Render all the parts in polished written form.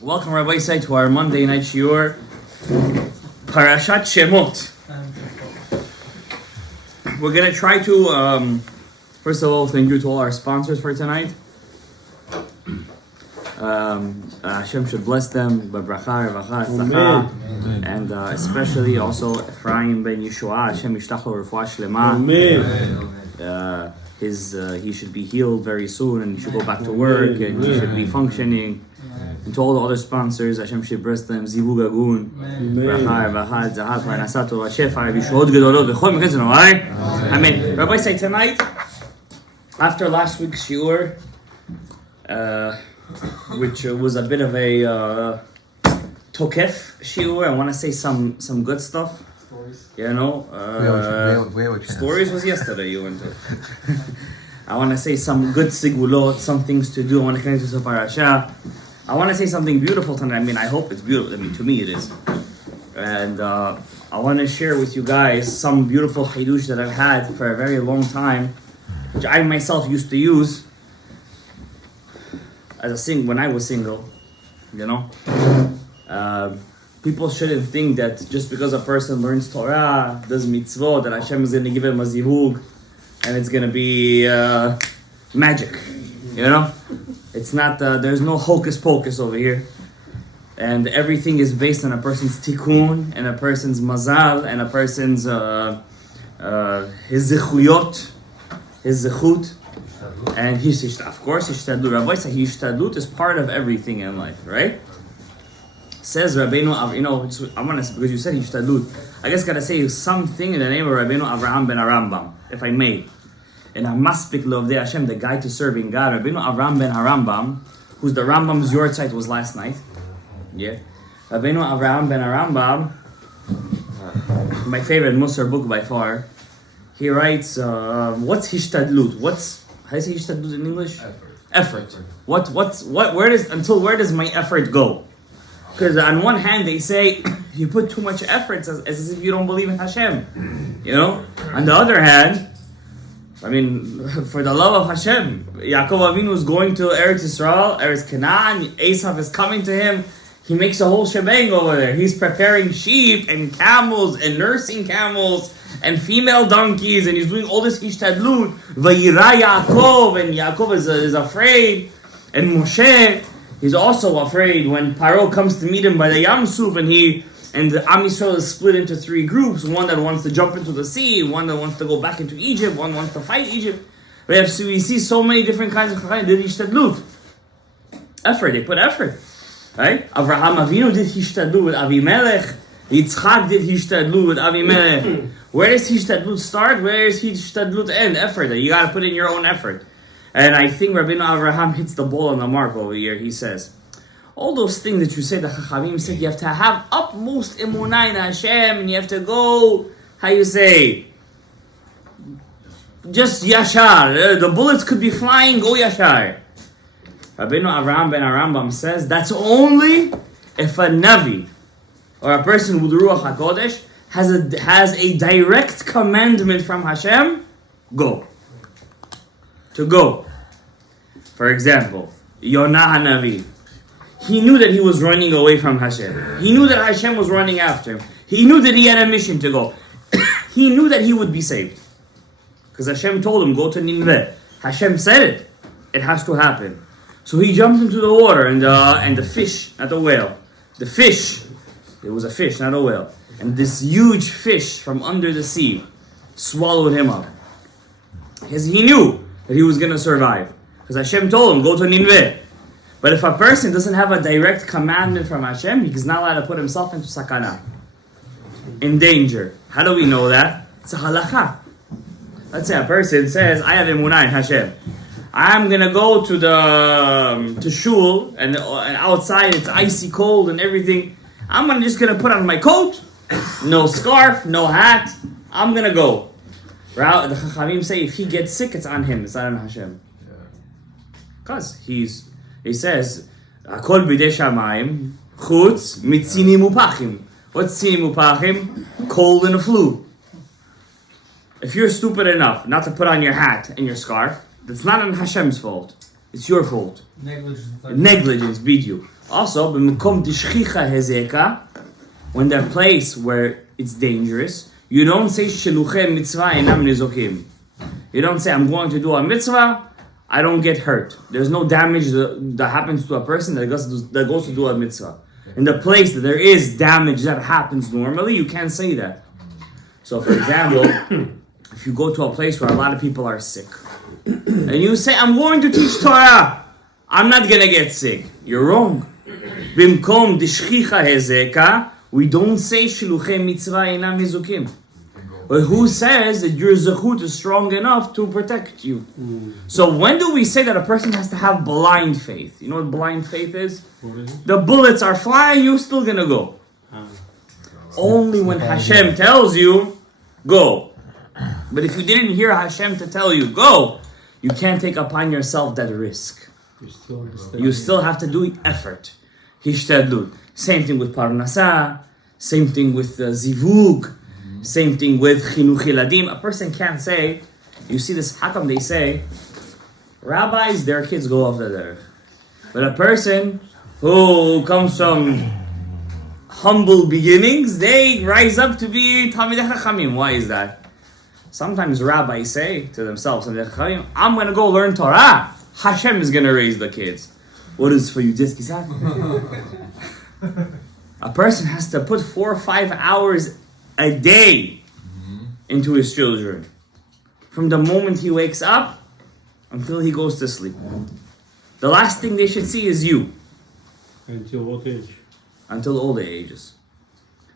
Welcome, Rabbi Say, to our Monday night shiur, Parashat Shemot. We're going to try to, first of all, thank you to all our sponsors for tonight. Hashem should bless them, Babracha, Revacha, Tzlacha, and especially also Ephraim ben Yeshua, Hashem yishtach lo refuah shlema. He should be healed very soon, and he should go back to work, and he should be functioning. And to all the other sponsors, Hashem should bless them, Zivug Agun, Bracha, Revacha, Zahat, V'anasato, Vashefa, V'yishod Gedolot, V'chol Meketz Noai. Amen. Rabbi say tonight, after last week's shiur, which was a bit of a tokef shiur, I want to say some good stuff. Stories. You know, stories was yesterday you went to. I want to say some good sigulot, some things to do. I want to connect to the parasha. I want to say something beautiful tonight. I mean, I hope it's beautiful. I mean, to me it is. And I want to share with you guys some beautiful chidush that I've had for a very long time, which I myself used to use as when I was single. You know, people shouldn't think that just because a person learns Torah, does mitzvot, that Hashem is going to give him a zivug, and it's going to be magic. You know. It's not, there's no hocus pocus over here. And everything is based on a person's tikkun, and a person's mazal, and a person's, his zechut, and his, of course, hishtadlut. Rabbi said hishtadlut is part of everything in life, right? Says Rabbeinu, you know, I want to, because you said hishtadlut, I guess gotta say something in the name of Rabbeinu Avraham ben Arambam, if I may. And Amaspik Lovdei Hashem, the guide to serving God, Rabbeinu Avraham ben Harambam, who's the Rambam's yortzeit was last night. Yeah. Rabbeinu Avraham ben Harambam, my favorite Musar book by far, he writes, what's hishtadlut? How do you say hishtadlut in English? Effort. Where does my effort go? Because on one hand they say, you put too much effort, as if you don't believe in Hashem. You know? On the other hand, I mean, for the love of Hashem, Yaakov Avinu is going to Eretz Yisrael, Eretz Canaan, Esav is coming to him, he makes a whole shebang over there. He's preparing sheep and camels and nursing camels and female donkeys, and he's doing all this hishtadlut. Vayira Yaakov, and Yaakov is afraid, and Moshe, he's also afraid when Paro comes to meet him by the Yam Suf, and the Am Yisrael is split into three groups. One that wants to jump into the sea, one that wants to go back into Egypt, one wants to fight Egypt. We see so many different kinds of chachayim did hishtadlut. Effort, they put effort. Right? Avraham Avinu did hishtadlut with Avimelech. Yitzchak did hishtadlut with Avimelech. Where does hishtadlut start? Where does hishtadlut end? Effort. You got to put in your own effort. And I think Rabbeinu Avraham hits the ball on the mark over here. He says, all those things that you say, the Chachamim said, you have to have utmost emunah in Hashem, and you have to go, how you say, just yashar. The bullets could be flying, go yashar. Rabbeinu Avraham ben Harambam says, that's only if a Navi, or a person with Ruach HaKodesh, has a direct commandment from Hashem, go. To go. For example, Yonah HaNavi. He knew that he was running away from Hashem. He knew that Hashem was running after him. He knew that he had a mission to go. He knew that he would be saved. Because Hashem told him, go to Nineveh. Hashem said it. It has to happen. So he jumped into the water, and the fish, not the whale. The fish, it was a fish, not a whale. And this huge fish from under the sea swallowed him up. Because he knew that he was going to survive. Because Hashem told him, go to Nineveh. But if a person doesn't have a direct commandment from Hashem, he's not allowed to put himself into sakana, in danger. How do we know that? It's a halakha. Let's say a person says, I have emunah in Hashem. I'm going to go to shul, and outside it's icy cold and everything. I'm just going to put on my coat, no scarf, no hat. I'm going to go. The Chachamim say if he gets sick, it's on him. It's not on Hashem. Because he says, Hakol b'dei shamayim, chutz mitzini mupachim. What's tzini mupachim? Cold and a flu. If you're stupid enough not to put on your hat and your scarf, that's not on Hashem's fault. It's your fault. Negligence, beat you. Also, when they're place where it's dangerous, you don't say Shiluchem mitzvah enam nizokim. You don't say, I'm going to do a mitzvah, I don't get hurt. There's no damage that happens to a person that goes to do a mitzvah. In the place that there is damage that happens normally, you can't say that. So for example, if you go to a place where a lot of people are sick, and you say, I'm going to teach Torah, I'm not going to get sick. You're wrong. Bimkom dishchicha hezeka, we don't say shiluchem mitzvah enam nizukim. But who says that your zechut is strong enough to protect you? So when do we say that a person has to have blind faith? You know what blind faith is? The bullets are flying, you're still gonna go. Only when Hashem tells you, go. But if you didn't hear Hashem to tell you, go, you can't take upon yourself that risk. You still have to do effort. Hishtadlut. Same thing with parnasa, same thing with zivug, same thing with chinuch eladim. A person can't say, you see this, how come they say, rabbis, their kids go off the derech. But a person who comes from humble beginnings, they rise up to be Talmidei Chachamim. Why is that? Sometimes rabbis say to themselves, I'm going to go learn Torah. Hashem is going to raise the kids. What is for you, a person has to put 4 or 5 hours a day into his children. From the moment he wakes up until he goes to sleep. The last thing they should see is you. Until what age? Until all the ages.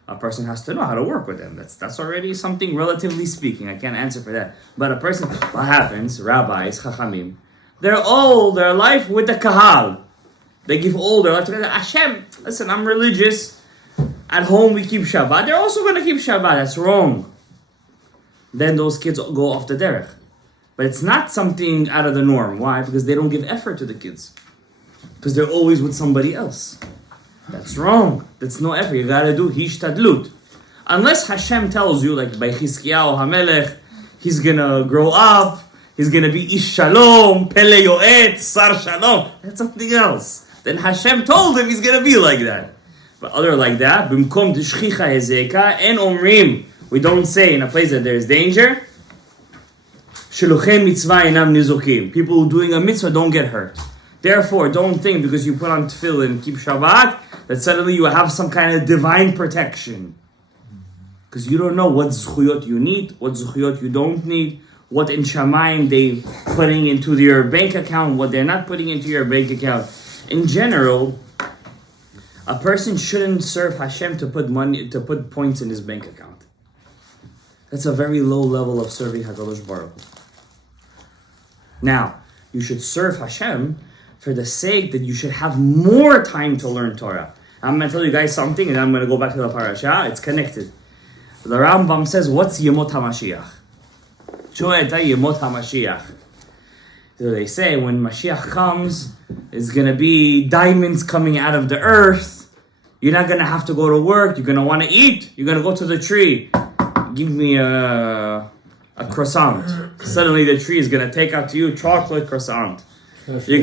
A person has to know how to work with them. That's already something relatively speaking. I can't answer for that. But a person, what happens? Rabbis, Chachamim, they're all their life with the Kahal. They give all their life to Hashem. Listen, I'm religious. At home we keep Shabbat. They're also going to keep Shabbat. That's wrong. Then those kids go off the derech. But it's not something out of the norm. Why? Because they don't give effort to the kids. Because they're always with somebody else. That's wrong. That's no effort. You gotta do hishtadlut. Unless Hashem tells you, like by Chizkiyahu HaMelech, he's gonna grow up, he's gonna be Ish Shalom, Pele Yoetz, Sar Shalom. That's something else. Then Hashem told him he's gonna be like that. But other like that, Bimkom Dishchicha Hezeka, En Omrim, we don't say in a place that there's danger, Shiluchem Mitzvah Enam Nizukim. People who doing a mitzvah don't get hurt. Therefore, don't think because you put on tefillin and keep Shabbat that suddenly you have some kind of divine protection. Because you don't know what zchuyot you need, what zchuyot you don't need, what in Shamayim they putting into your bank account, what they're not putting into your bank account. In general, a person shouldn't serve Hashem to put points in his bank account. That's a very low level of serving HaKadosh Baruch Hu. Now, you should serve Hashem for the sake that you should have more time to learn Torah. I'm going to tell you guys something, and I'm going to go back to the parasha. It's connected. The Rambam says, what's Yemot HaMashiach? Yemot HaMashiach. So they say, when Mashiach comes, it's going to be diamonds coming out of the earth. You're not going to have to go to work. You're going to want to eat. You're going to go to the tree. Give me a croissant. Suddenly the tree is going to take out to you chocolate croissant. That's what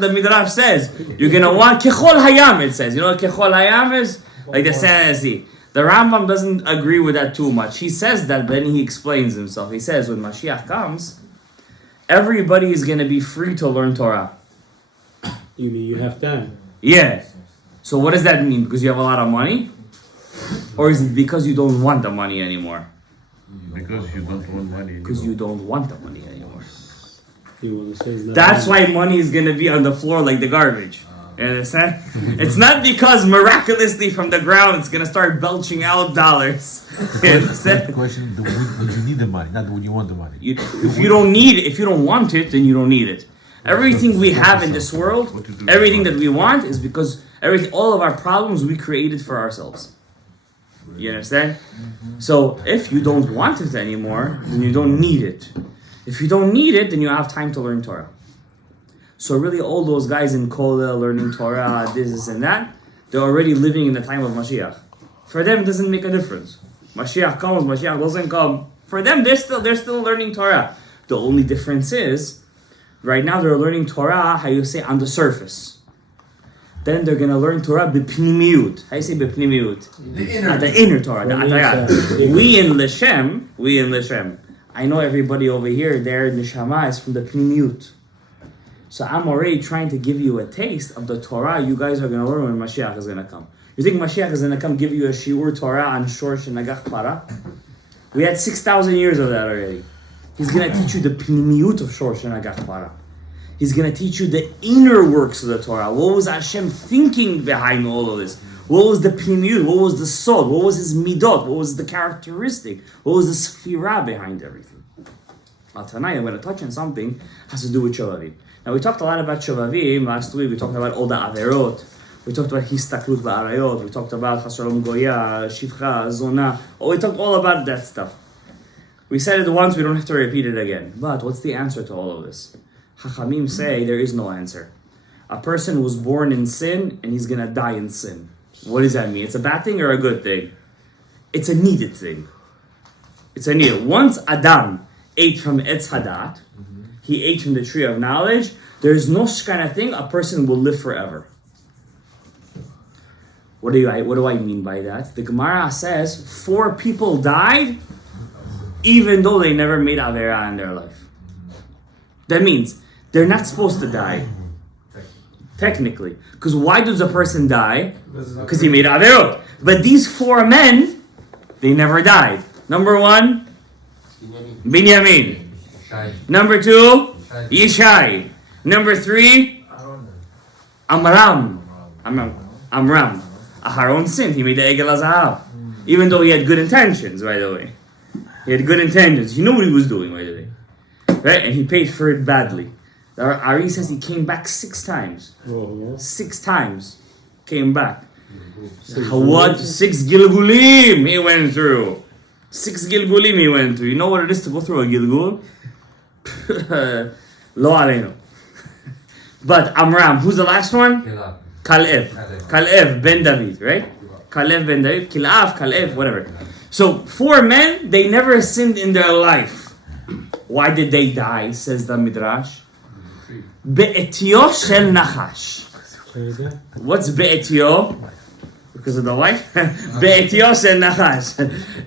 the Midrash says. You're gonna want Kechol Hayam, it says. You know what Kechol Hayam is? Like the sand sea. The Rambam doesn't agree with that too much. He says that, but then he explains himself. He says when Mashiach comes, everybody is gonna be free to learn Torah. You mean you have time? Yeah. So what does that mean? Because you have a lot of money? Or is it because you don't want the money anymore? Because you don't want money anymore. Because you don't want the money anymore. That's why money is going to be on the floor like the garbage. You understand? It's not because miraculously from the ground it's going to start belching out dollars. You understand? The question, would you need the money, not would you want the money? If you don't need it, if you don't want it, then you don't need it. Everything we have in this world, everything that we want is because all of our problems we created for ourselves. You understand? So if you don't want it anymore, then you don't need it. If you don't need it, then you have time to learn Torah. So really all those guys in Kollel learning Torah, this and that, they're already living in the time of Mashiach. For them, it doesn't make a difference. Mashiach comes, Mashiach doesn't come. For them, they're still learning Torah. The only difference is Right now they're learning Torah, how you say, on the surface. Then they're going to learn Torah b'pnimiyut. How you say b'pnimiyut? The inner Torah, the atayat. We in Leshem. I know everybody over here, their neshama is from the pnimiyut. So I'm already trying to give you a taste of the Torah you guys are going to learn when Mashiach is going to come. You think Mashiach is going to come give you a shiur Torah on Shorsh and Nagach Para? We had 6,000 years of that already. He's going to teach you the pnimiyut of Shorsh and Nagach Para. He's going to teach you the inner works of the Torah. What was Hashem thinking behind all of this? What was the pnimiyut? What was the sod? What was his midot? What was the characteristic? What was the sefirah behind everything? Tonight I'm going to touch on something that has to do with Shovavim. Now we talked a lot about Shovavim last week. We talked about all the averot. We talked about histaklut ba'arayot. We talked about Rav Shalom Gadaev, shivcha, zona. We talked all about that stuff. We said it once, we don't have to repeat it again. But what's the answer to all of this? Chachamim say there is no answer. A person was born in sin and he's going to die in sin. What does that mean? It's a bad thing or a good thing? It's a needed thing. It's a needed. Once Adam ate from Etz Hadat, he ate from the tree of knowledge, there's no kind of thing, a person will live forever. What do I mean by that? The Gemara says 4 people died even though they never made Avera in their life. That means they're not supposed to die. Technically. Because why does a person die? Because he made Averot. But these 4 men, they never died. Number 1, Binyamin. Number 2, Yishai. Number 3, Amram. Aharon sinned. He made the Egel HaZahav. Even though he had good intentions, by the way. He had good intentions. He knew what he was doing, by the way. Right? And he paid for it badly. The Ari says he came back 6 times. 6 times. Came back. What? 6 Gilgulim he went through. 6 Gilgulim he went through. You know what it is to go through a Gilgul? Lo aleinu. But Amram, who's the last one? Kalev ben David, right? Kalev ben David, Kilaf, Kalev, whatever. So 4 men, they never sinned in their life. Why did they die? Says the Midrash. Be'etio shel nachash. What's be'etio? Because of the wife? Be'etio shel nachash.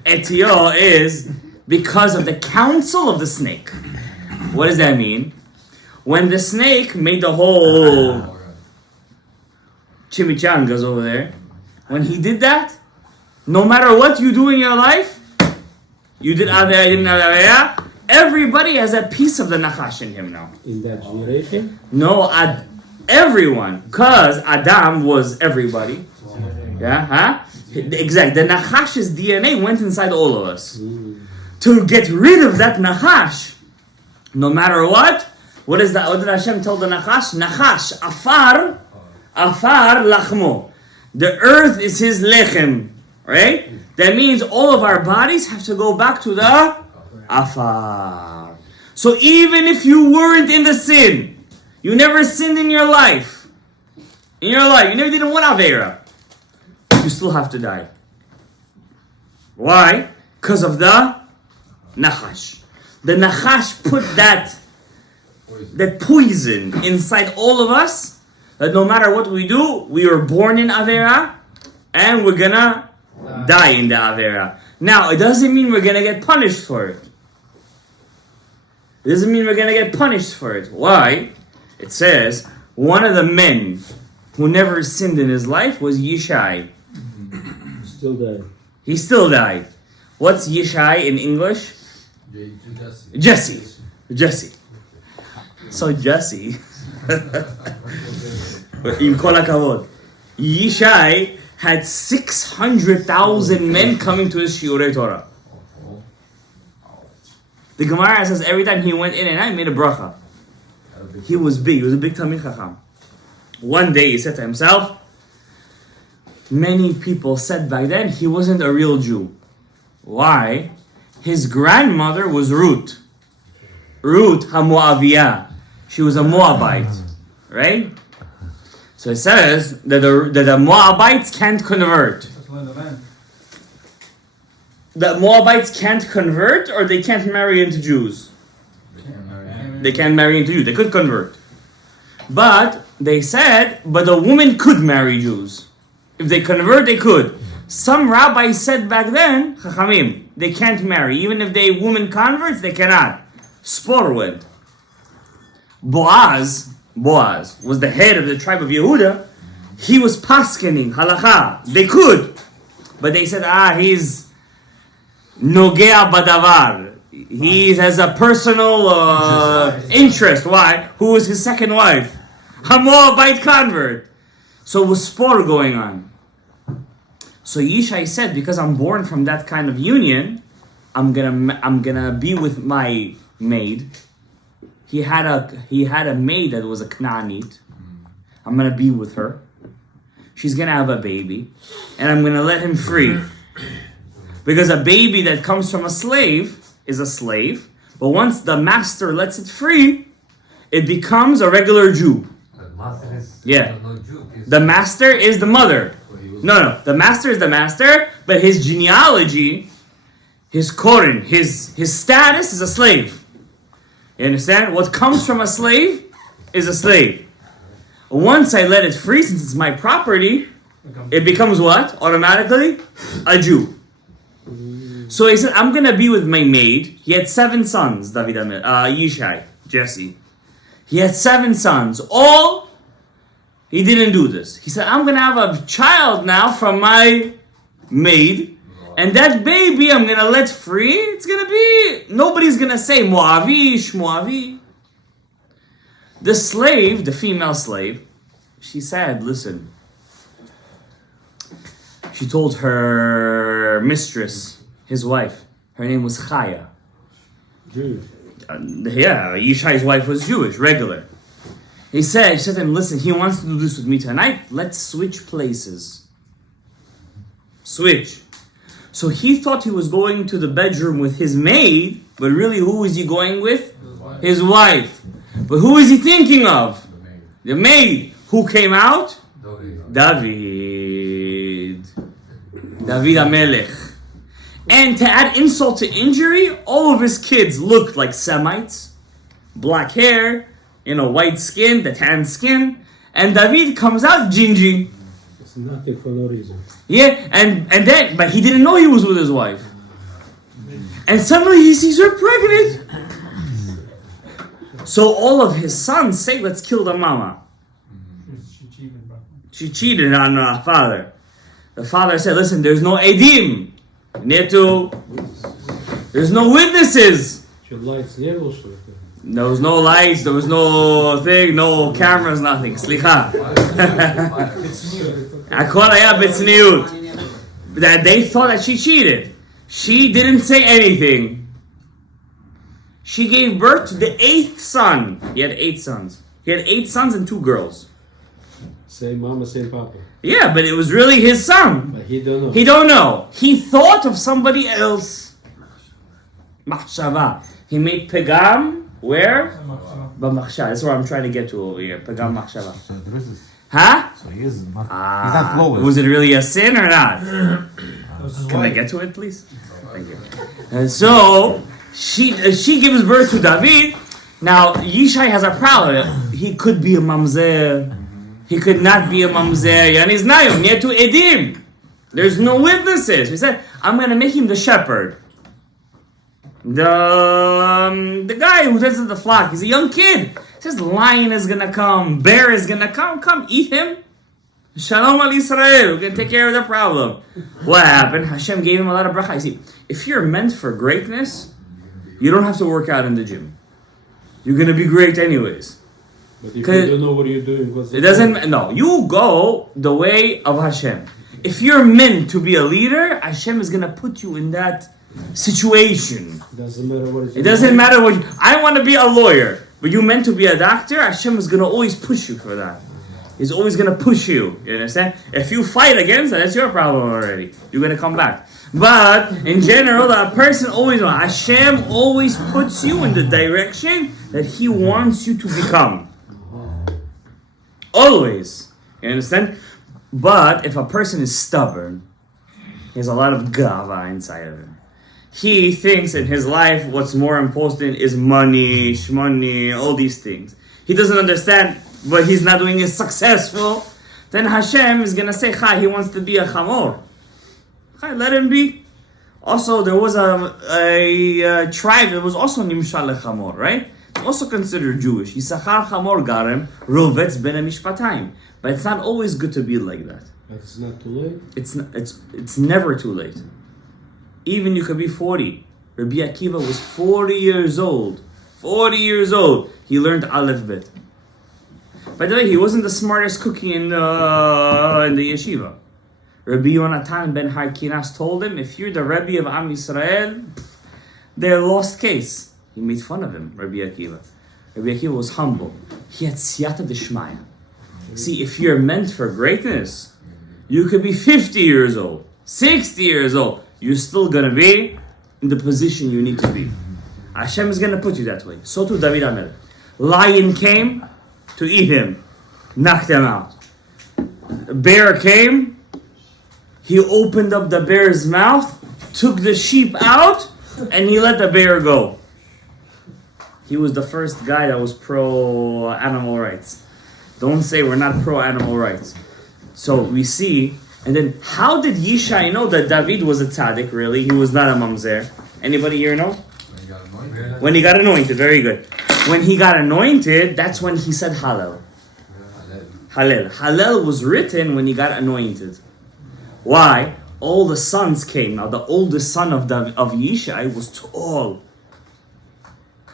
Etio is because of the counsel of the snake. What does that mean? When the snake made the whole chimichangas over there, when he did that, no matter what you do in your life, you did Avera, you didn't Avera, everybody has a piece of the Nachash in him now. In that generation? No, everyone. Because Adam was everybody. Yeah, huh? Exactly. The Nachash's DNA went inside all of us. To get rid of that Nachash, no matter what is that? What did Hashem tell the Nachash? Nachash, afar lachmo. The earth is his lechem, right? That means all of our bodies have to go back to the afar. So even if you weren't in the sin, you never sinned in your life. You never did one Avera, you still have to die. Why? Because of the Nachash. The Nachash put that poison inside all of us, that no matter what we do, we were born in Avera, and we're gonna die in the Avera. Now, it doesn't mean we're gonna get punished for it. It doesn't mean we're gonna get punished for it. Why? It says, one of the men who never sinned in his life was Yishai. Still died. He still died. What's Yishai in English? Jesse. So Jesse, in kol hakavod, Yishai had 600,000 men coming to his shiurei Torah. The Gemara says every time he went in and out, he made a bracha. He was big. He was a big Talmid Chacham. One day he said to himself, many people said back then he wasn't a real Jew. Why? His grandmother was Ruth HaMoaviyah. She was a Moabite, right? So it says that the Moabites can't convert. The Moabites can't convert, or they can't marry into Jews. They can't marry into Jews. They could convert. But they said, but a woman could marry Jews. If they convert, they could. Some rabbis said back then, Chachamim, they can't marry. Even if they woman converts, they cannot. Spor went. Boaz was the head of the tribe of Yehuda. He was paskening, halakha. They could. But they said, he's nogea badavar. He has a personal interest. Why? Who was his second wife? A Moabite convert. So was spor going on. So Yishai said, because I'm born from that kind of union, I'm gonna be with my maid. He had a maid that was a Knaanite. I'm gonna be with her. She's gonna have a baby, and I'm gonna let him free. Because a baby that comes from a slave is a slave, but once the master lets it free, it becomes a regular Jew. Yeah. The master is the mother. No. The master is the master, but his genealogy, his koren, his status is a slave. You understand? What comes from a slave is a slave. Once I let it free, since it's my property, it becomes what? Automatically? A Jew. So he said, I'm going to be with my maid. He had 7 sons, Yishai, Jesse. He had 7 sons. He didn't do this. He said, I'm going to have a child now from my maid. And that baby I'm going to let free. It's going to be, nobody's going to say Moavi, Shmoavi. The slave, the female slave, she said, listen. She told her mistress, his wife, her name was Chaya. Jewish. Yishai's wife was Jewish, regular. She said to him, listen, he wants to do this with me tonight. Let's switch places. Switch. So he thought he was going to the bedroom with his maid, but really who is he going with? His wife. But who is he thinking of? The maid. Who came out? David HaMelech. And to add insult to injury, all of his kids looked like Semites. Black hair, white skin, the tan skin. And David comes out gingy. It's nothing for no reason. Yeah, and then, but he didn't know he was with his wife. And suddenly he sees her pregnant. So all of his sons say, let's kill the mama. She cheated on her father. The father said, listen, there's no edim. There's no witnesses. There was no lights, there was no thing, no cameras, nothing. Slicha. That they thought that she cheated. She didn't say anything. She gave birth to the 8th son. He had 8 sons. He had 8 sons and 2 girls. Same mama, same papa. Yeah, but it was really his son. But he don't know. He don't know. He thought of somebody else. Machshava. He made pegam. Where? B'machshava. That's what I'm trying to get to over here. Pegam machshava. So the rest is, Huh? so he's not flowing. Was it really a sin or not? Can I get to it, please? Thank you. And so she gives birth to David. Now Yishai has a problem. He could be a mamzer. He could not be a mamzer. And he's nayom. Near to edim. There's no witnesses. He said, I'm going to make him the shepherd. The guy who tends to the flock. He's a young kid. He says, lion is going to come. Bear is going to come. Come, eat him. Shalom al Yisrael. We're going to take care of the problem. What happened? Hashem gave him a lot of bracha. You see, if you're meant for greatness, you don't have to work out in the gym. You're going to be great anyways. But if you don't know what you're doing, what's it doesn't. No, you go the way of Hashem. If you're meant to be a leader, Hashem is going to put you in that situation. Doesn't matter what it doesn't matter what I want to be a lawyer, but you meant to be a doctor. Hashem is going to always push you for that. He's always going to push you. You understand? If you fight against that, that's your problem already. You're going to come back. But in general, a person always, Hashem always puts you in the direction that He wants you to become. Always. You understand? But if a person is stubborn, he has a lot of gava inside of him. He thinks in his life what's more important is money, shmoney, all these things. He doesn't understand what he's not doing is successful. Then Hashem is going to say, Chai, he wants to be a chamor. Chai, let him be. Also, there was a tribe that was also nimshal lechamor, right? Also considered Jewish. Yisachar chamor garem, rovetz ben mishpatayim. But it's not always good to be like that. But it's not too late. It's never too late. Even you could be 40. Rabbi Akiva was 40 years old. 40 years old. He learned Aleph Bet. By the way, he wasn't the smartest cookie in the yeshiva. Rabbi Yonatan ben Harkinas told him, if you're the Rebbe of Am Yisrael, they're a lost case. He made fun of him, Rabbi Akiva. Rabbi Akiva was humble. He had siyata d'shmaya. See, if you're meant for greatness, you could be 50 years old, 60 years old. You're still going to be in the position you need to be. Hashem is going to put you that way. So too David HaMelech. Lion came to eat him, knocked him out. A bear came, he opened up the bear's mouth, took the sheep out, and he let the bear go. He was the first guy that was pro-animal rights. Don't say we're not pro-animal rights. So we see, and then how did Yishai know that David was a tzaddik, really? He was not a mamzer. Anybody here know? When he got anointed, very good. When he got anointed, that's when he said Hallel. Hallel. Hallel was written when he got anointed. Why? All the sons came. Now the oldest son of Yishai was tall.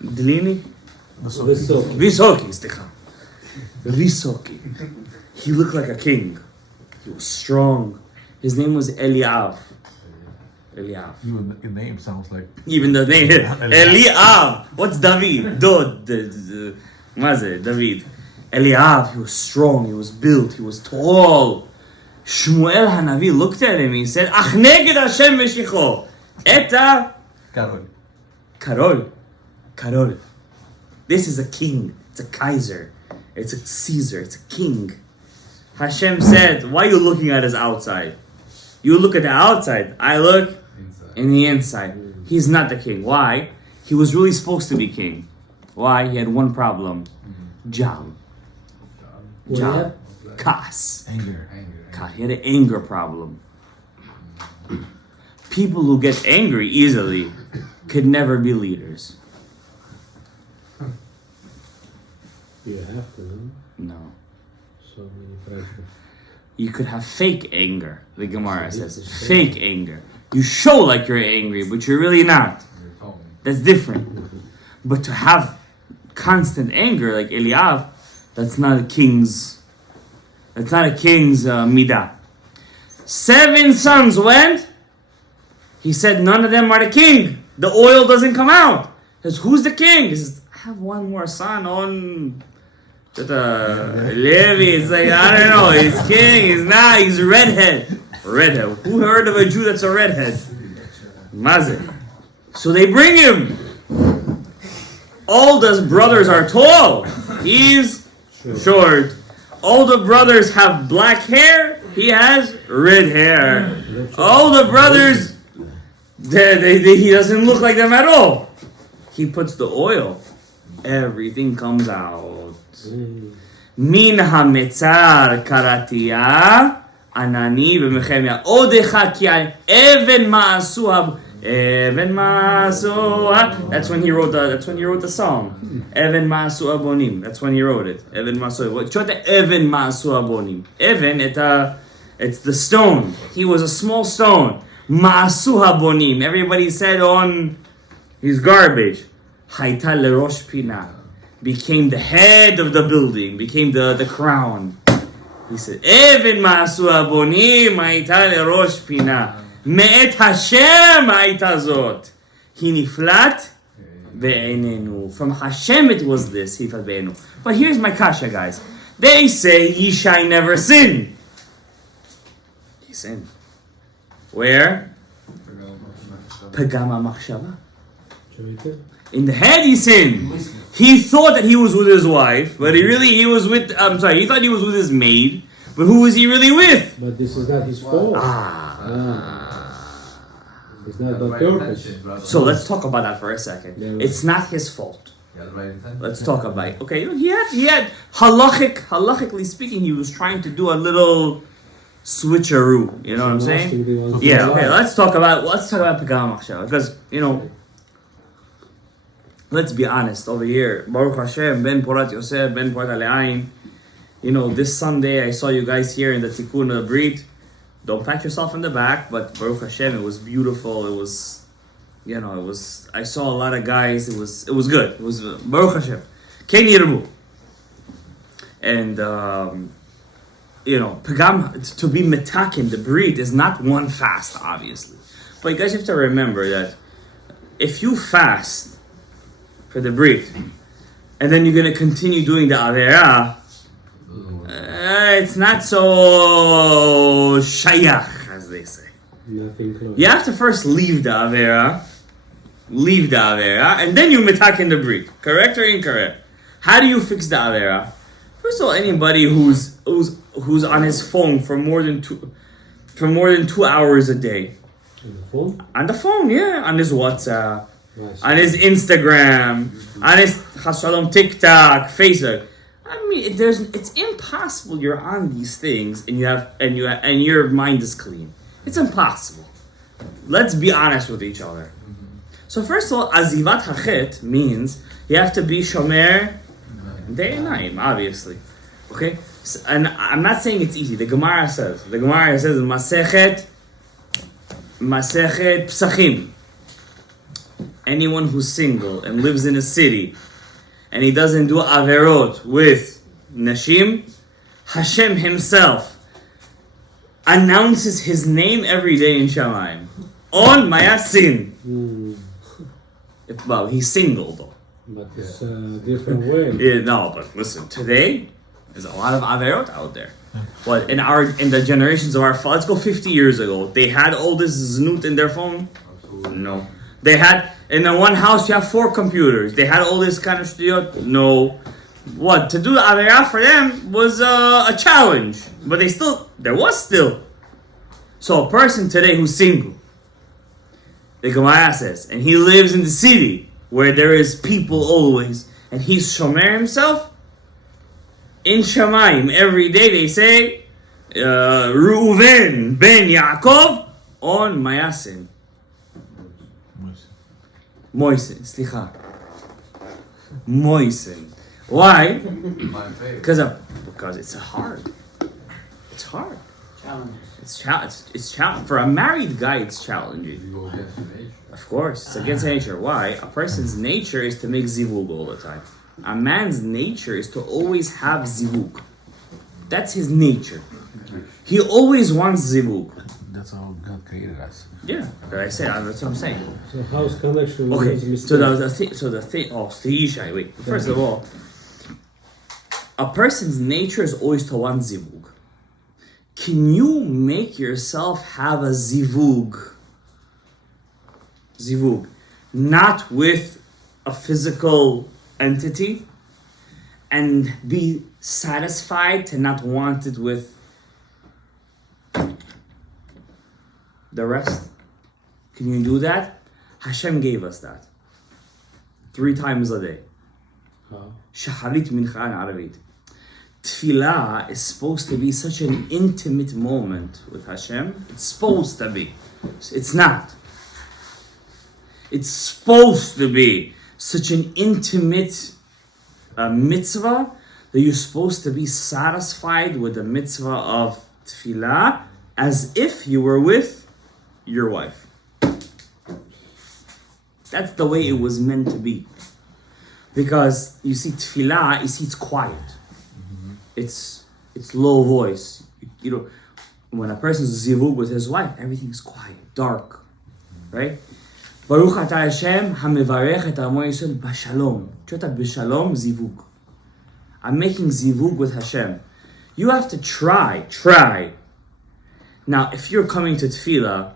Dlini? Visoki. He looked like a king. He was strong. His name was Eliav. Even the name sounds like... Even the name. Eliav. What's David? David. Eliav. He was strong. He was built. He was tall. Shmuel Hanavi looked at him. He said, Ach neged Hashem v'shicho. Eta... Karol. This is a king. It's a Kaiser. It's a Caesar. It's a king. Hashem said, why are you looking at his outside? You look at the outside. I look in the inside. He's not the king. Why? He was really supposed to be king. Why? He had one problem. Job. Kas. Anger. He had an anger problem. People who get angry easily could never be leaders. You have to, No. So many pressure. You could have fake anger, the Gemara says. Fake anger. You show like you're angry, but you're really not. That's different. But to have constant anger like Eliav, that's not a king's midah. 7 sons went. He said, none of them are the king. The oil doesn't come out. He says, who's the king? He says, I have one more son on... Levi, it's like, I don't know, he's king, he's not, he's redhead. Who heard of a Jew that's a redhead? Mazeh. So they bring him. All the brothers are tall. He's short. All the brothers have black hair. He has red hair. All the brothers, he doesn't look like them at all. He puts the oil. Everything comes out. Min hametzar karatia anani v'mechemia odecha ki even ma'asu. That's when he wrote the song. Even ma'asu abonim. That's when he wrote it. Even ma'asu. What? Even ma'asu abonim. Even it's the stone. He was a small stone. Ma'asu abonim. Everybody said on he's garbage. Hayta lerosh pina. Became the head of the building, became the crown. He said, Even ma'asu abonim hayta lerosh pina. Me'et Hashem hayta zot. He niflat be'enenu. From Hashem it was this. Niflat be'enenu. But here's my kasha, guys. They say Yishai never sinned. He sinned. Where? Pagama machshava. In the head he sinned. He thought that he was with his wife, but he thought he was with his maid, but who was he really with? But this is not his fault. It's not about purpose. So let's talk about that for a second. Yeah. It's not his fault. Let's talk about it. Okay, he had halachically speaking, he was trying to do a little switcheroo. You know what I'm saying? Yeah. Okay. Let's talk about Pagam Achshav, because let's be honest. Over here, Baruch Hashem, Ben Porat Yosef, Ben Porat Alein. This Sunday I saw you guys here in the Tikkun of the Brit. Don't pat yourself in the back, but Baruch Hashem, it was beautiful. It was. I saw a lot of guys. It was good. It was Baruch Hashem. Ken Yirmu. And Pagam, to be metakim, the breed is not one fast, obviously. But you guys have to remember that if you fast for the breed, and then you're gonna continue doing the avera, it's not so shayach, as they say. Nothing close. You have to first leave the avera, and then you metak in the breed. Correct or incorrect? How do you fix the avera? First of all, anybody who's on his phone for more than 2 hours a day. On the phone? On the phone, yeah. On his WhatsApp, Nice. on his Instagram, on his Shalom TikTok, Facebook. I mean, it's impossible. You're on these things and your mind is clean. It's impossible. Let's be honest with each other. So first of all, azivat hachet means you have to be shomer day and night, obviously. Okay? So, and I'm not saying it's easy. The Gemara says Masechet Psachim. Anyone who's single and lives in a city and he doesn't do averot with nashim, Hashem himself announces his name every day in Shamayim. On Mayasin. Well, he's single though. But it's a different way. Yeah, no, but listen, today there's a lot of averot out there. What in the generations of our let's go 50 years ago, they had all this znut in their phone? No. They had in the one house you have 4 computers. They had all this kind of shtuyot? No. What to do the averah for them was a challenge, but there was still. So a person today who's single, the Gemara says, and he lives in the city where there is people always, and he's shomer himself, in Shamayim every day they say, Reuven ben Yaakov on Mayasin. Moisen, slicha. Moisen. Why? Because it's hard. It's hard. It's challenging. For a married guy, it's challenging. Of course, it's against nature. Why? A person's nature is to make zivug all the time. A man's nature is to always have zivug. That's his nature. He always wants zivug. That's how God created us. Yeah, that's what I'm saying. So how's connection with Okay, this so mistake? the thing. Oh, Stishai, wait. First of all, a person's nature is always to want zivug. Can you make yourself have a zivug? Zivug, not with a physical entity, and be satisfied to not want it with the rest? Can you do that? Hashem gave us that 3 times a day. How? Shacharit mincha in Arabit. Tefillah is supposed to be such an intimate moment with Hashem. It's supposed to be. It's not. It's supposed to be such an intimate mitzvah that you're supposed to be satisfied with the mitzvah of tefillah as if you were with your wife. That's the way it was meant to be. Because you see tefillah, it's quiet. It's low voice. When a person's zivug with his wife, everything's quiet, dark, right? Baruch atah Hashem hamevarech et amo Yisrael b'shalom. B'shalom zivug. I'm making zivug with Hashem. You have to try. Now, if you're coming to tefillah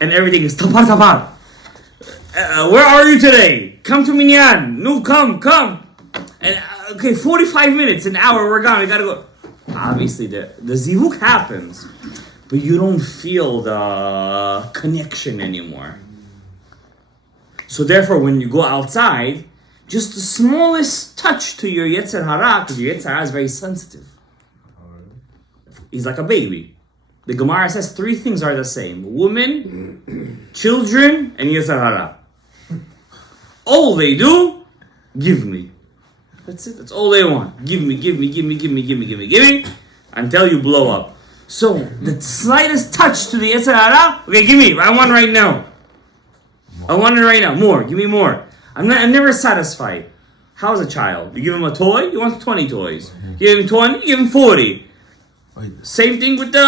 and everything is tapar. Where are you today? Come to minyan. No, come. And okay, 45 minutes, an hour, we're gone. We gotta go. Obviously, the zivug happens, but you don't feel the connection anymore. So therefore, when you go outside, just the smallest touch to your Yetzer Hara, because your Yetzer Hara is very sensitive. He's like a baby. The Gemara says 3 things are the same: women, children, and Yetzer Hara. All they do, give me. That's it. That's all they want. Give me, give me, give me, give me, give me, give me, give me, until you blow up. So the slightest touch to the Yetzer Hara, okay, give me. I want right now. I want it right now. More. Give me more. I'm never satisfied. How's a child? You give him a toy, he wants 20 toys. You give him 20, you give him 40. Same thing with the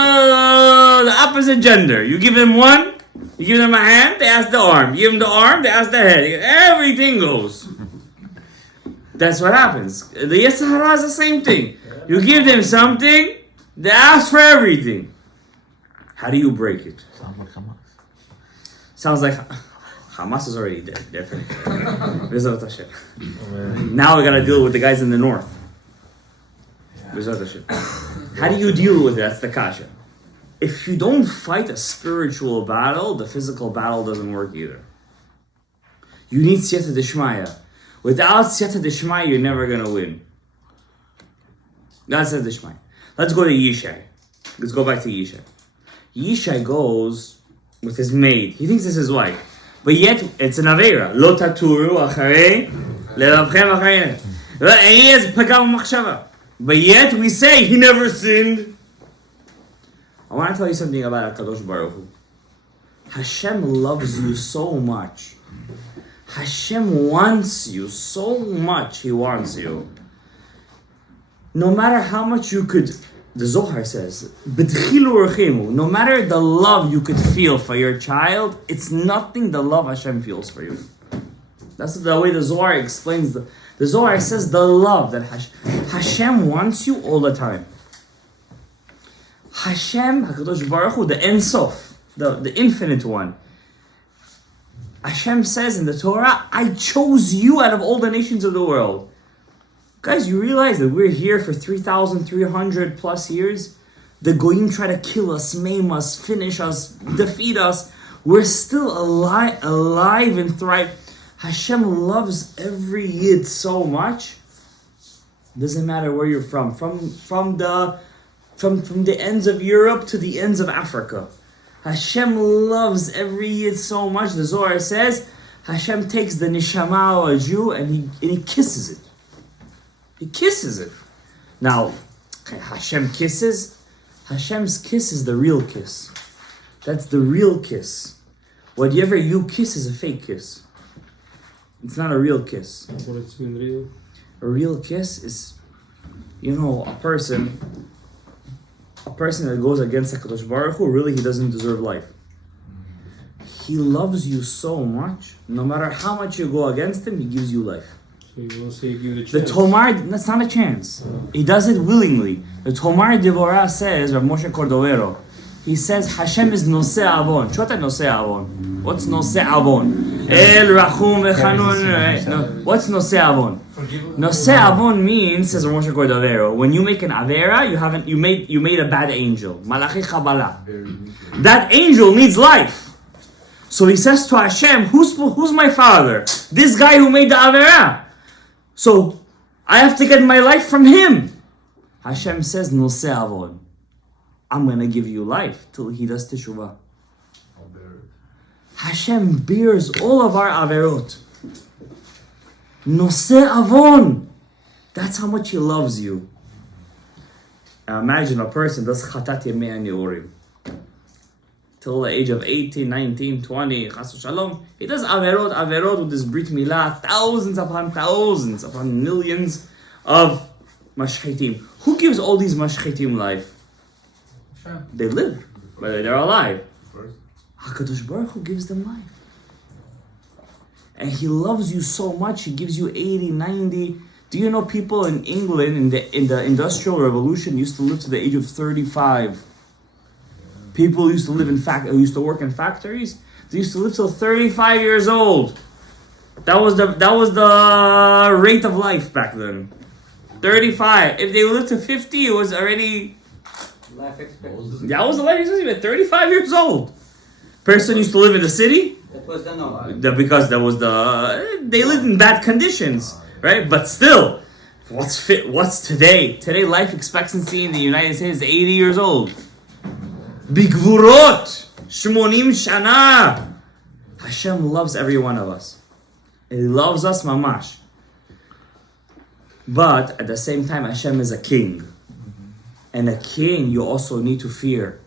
opposite gender. You give them one, you give them a hand, they ask the arm. You give them the arm, they ask the head. Everything goes. That's what happens. The Yetzer Hara is the same thing. You give them something, they ask for everything. How do you break it? Sounds like Hamas. Sounds like Hamas is already dead, definitely. Bezrat Hashem. Now we gotta deal with the guys in the north. Bezrat Hashem. How do you deal with it? That's the kasha. If you don't fight a spiritual battle, the physical battle doesn't work either. You need siyata deshmaya. Without siyata deshmaya, you're never gonna win. God says deshmaya. Let's go to Yishai. Let's go back to Yishai. Yishai goes with his maid. He thinks it's his wife. But yet, it's an Aveira. Lo taturu acharei leravchem acharei. And he has pagam machshava. But yet, we say he never sinned. I want to tell you something about HaKadosh Baruch Hu. Hashem loves you so much. Hashem wants you so much. He wants you. No matter how much you could, the Zohar says, no matter the love you could feel for your child, it's nothing the love Hashem feels for you. That's the way the Zohar explains. The Zohar says the love that Hashem wants you all the time. Hashem, HaKadosh Baruch Hu, the Ein Sof, the infinite one. Hashem says in the Torah, I chose you out of all the nations of the world. Guys, you realize that we're here for 3,300 plus years? The Goyim try to kill us, maim us, finish us, defeat us. We're still alive and thrive. Hashem loves every Yid so much. Doesn't matter where you're from the ends of Europe to the ends of Africa. Hashem loves every Yid so much. The Zohar says, Hashem takes the neshama of a Jew and he kisses it. He kisses it. Now, Hashem kisses. Hashem's kiss is the real kiss. That's the real kiss. Whatever you kiss is a fake kiss. It's not a real kiss. What it's been real? A real kiss is, a person that goes against HaKadosh Baruch Hu, really he doesn't deserve life. He loves you so much, no matter how much you go against him, he gives you life. So you won't say give it a chance? The Tomar, that's not a chance. He does it willingly. The Tomar Devorah says, Rav Moshe Cordovero, he says, Hashem is Noseh Avon. What is Noseh Avon? What's Noseh Avon? El Rachum Echanun. What's Noseh Avon? Noseh Avon means, says Rav Moshe Cordovero, when you make an Avera, you made a bad angel. Malachi Chabala. That angel needs life. So he says to Hashem, who's my father? This guy who made the Avera. So I have to get my life from him. Hashem says, Noseh Avon. I'm going to give you life till he does teshuvah. Hashem bears all of our averot. Noseh Avon. That's how much he loves you. Now imagine a person does chatat yemei haneurim. Till the age of 18, 19, 20, chas shalom, he does averot with his brit milah, thousands upon millions of mashchitim. Who gives all these mashchitim life? They live, but they're alive. HaKadosh Baruch Hu gives them life. And he loves you so much, he gives you 80, 90. Do you know people in England in the Industrial Revolution used to live to the age of 35? People used to live used to work in factories. They used to live till 35 years old. That was the rate of life back then. 35. If they lived to 50, it was already Life expectancy. That was the life expectancy, but 35 years old. Person used to live in the city. That was the norm. Because that was they lived in bad conditions, right? But still, what's today? Today life expectancy in the United States is 80 years old. Bigvurot, 80 shana. Hashem loves every one of us. He loves us mamash. But at the same time, Hashem is a king. And a king you also need to fear.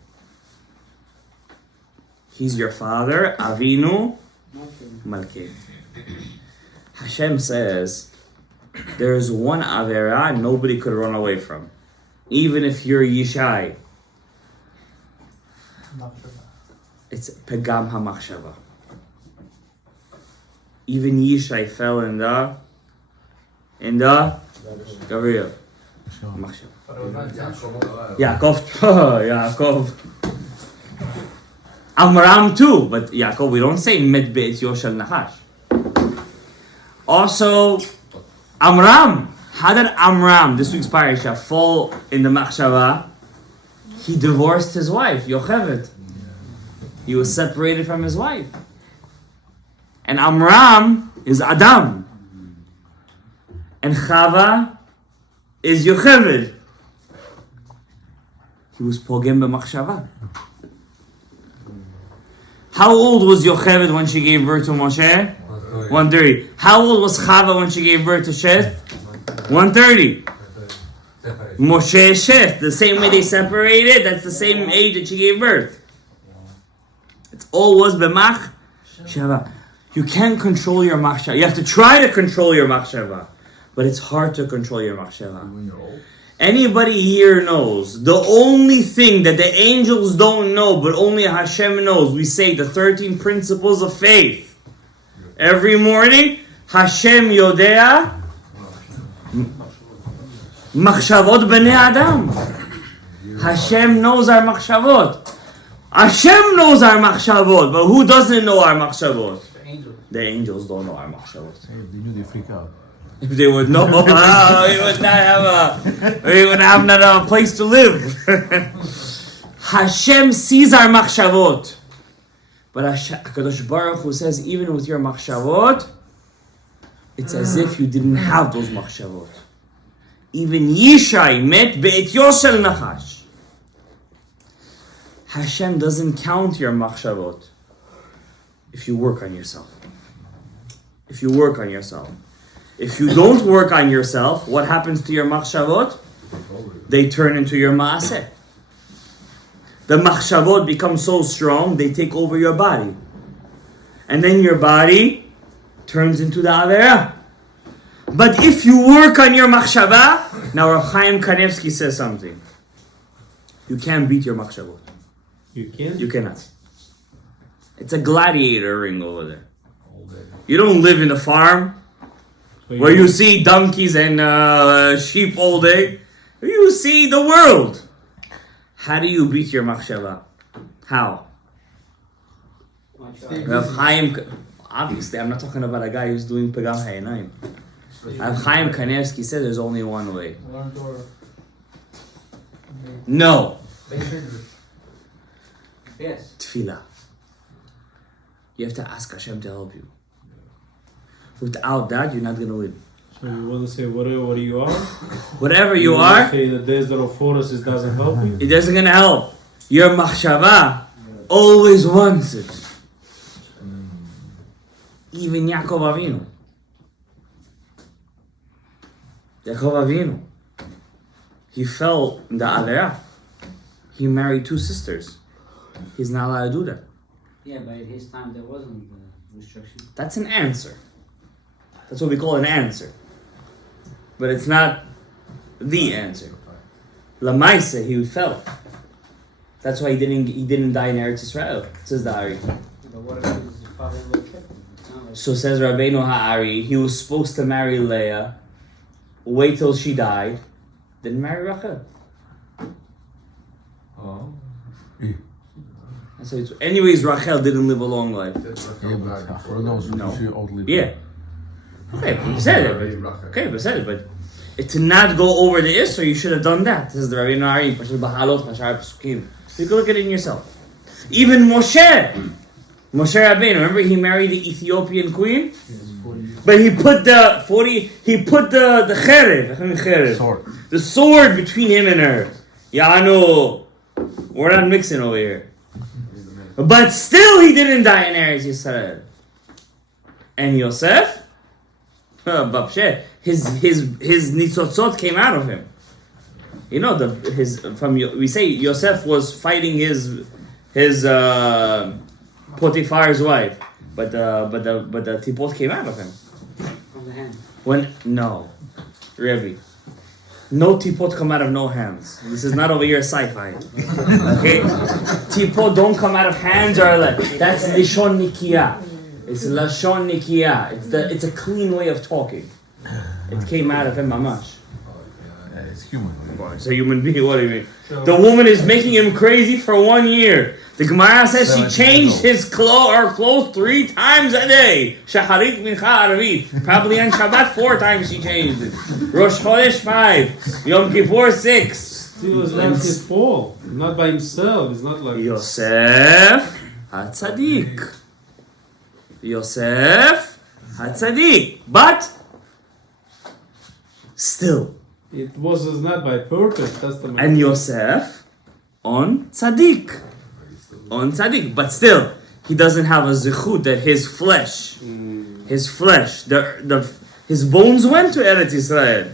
He's your father, Avinu Malkeinu. Hashem says, there is one Avera nobody could run away from. Even if you're Yishai. It's Pegam HaMachshava. Even Yishai fell in the Gabriel. Machshava. Yaakov. Amram too, but Yaakov, we don't say Met Be'et Yoshel Nahash. Also, Amram. How did Amram, this week's parasha, fall in the Machshava? He divorced his wife, Yocheved. He was separated from his wife. And Amram is Adam. And Chava is Yocheved. He was Pogem B'Machshava. How old was Yocheved when she gave birth to Moshe? 130. How old was Chava when she gave birth to Sheth? 130. Moshe Sheth, the same way they separated, that's the same age that she gave birth. It all was B'Mach Shava. You can't control your Machshava. You have to try to control your Machshava. But it's hard to control your Machshava. Anybody here knows, the only thing that the angels don't know, but only Hashem knows, we say the 13 principles of faith. Every morning, Hashem Yodea Machshavot Bnei Adam. Hashem knows our Machshavot. Hashem knows our Machshavot, but who doesn't know our Machshavot? The angels don't know our Machshavot. If they knew, they freak out. If they would know, we would not have a place to live. Hashem sees our machshavot. But HaKadosh Baruch Hu says, even with your machshavot, it's as if you didn't have those machshavot. Even Yishai met be'et Yosel Nachash. Hashem doesn't count your machshavot if you work on yourself. If you work on yourself. If you don't work on yourself, what happens to your machshavot? They turn into your maaseh. The machshavot become so strong, they take over your body. And then your body turns into the avera. But if you work on your machshava, now Rav Chaim Kanevsky says something. You can't beat your machshavot. You can? You cannot. It's a gladiator ring over there. You don't live in a farm where you see donkeys and sheep all day. You see the world. How do you beat your machshava? How? Rav Chaim, obviously, I'm not talking about a guy who's doing Pegam Ha'inayim. Rav Chaim Kanevsky said there's only one way. No. Yes. Tefillah. You have to ask Hashem to help you. Without that, you're not going to win. So you want to say whatever you are? Whatever you are, say the days that are for us, it doesn't help you? it doesn't going to help. Your machshava always wants it. Even Yaakov Avinu. He fell in the Aliyah. He married 2 sisters. He's not allowed to do that. Yeah, but at his time there wasn't restriction. That's an answer. That's what we call an answer. But it's not the answer. Lamaise, he fell. That's why he didn't die in Eretz Israel, says the Ari. But what if his father would have kept him? So says Rabbeinu Ha'ari, he was supposed to marry Leah, wait till she died, then marry Rachel. Oh. So anyways, Rachel didn't live a long life. Yeah, but who knows? No. She outlived. Yeah. Okay, but he said it. But to not go over the Isra, you should have done that. This is the Rabbeinu Ari, Pashal Bahalot, Pashal Pesukim. So you can look at it in yourself. Even Moshe Rabbeinu, remember he married the Ethiopian queen? But he put the cherev, the sword between him and her. Ya'anu, we're not mixing over here. But still he didn't die in Eretz Yisrael. And Yosef, his nitzotzot came out of him. You know, we say Yosef was fighting his Potiphar's wife, but the tipot came out of him. From the hand. No, Rebbe. No tipot come out of no hands. This is not over here sci-fi. Okay? Tipot don't come out of hands or legs. That's Lishon Nikiya. It's Lashon Nikiya. It's a clean way of talking. It came out of him, mamash. It's human. It's a human being. What do you mean? The woman is making him crazy for 1 year. The Gemara says she changed her clothes 3 times a day. Shacharit, Mincha, Arvit. Probably on Shabbat 4 times she changed it. Rosh Chodesh 5. Yom Kippur 6. Still is not his fault. Not by himself. It's not like Yosef HaTzadik. Yosef HaTzadik. But still. it was not by purpose. That's the And Yosef on Tzaddik. On Tzaddik. But still, he doesn't have a zichut that his flesh, his bones went to Eretz Yisrael.